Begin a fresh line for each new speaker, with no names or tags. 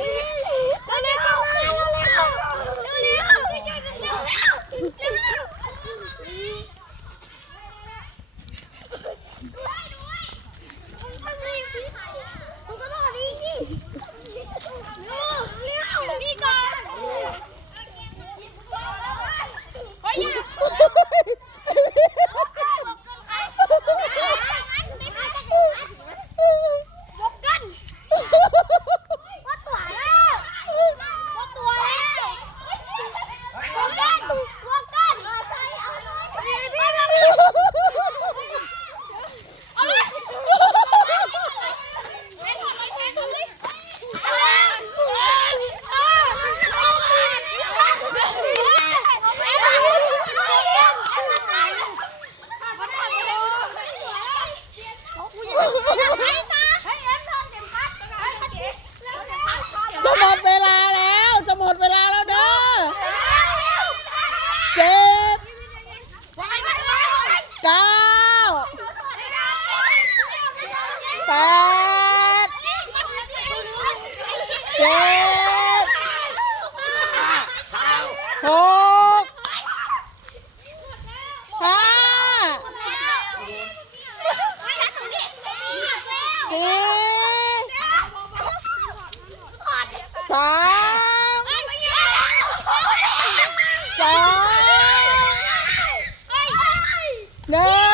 นี่
จะหมดเวลาแล้ว จะหมดเวลาแล้วเด้อเจ็ดเก้าแปดเจ็ดหกห้าสี่ สามสองหนึ่ง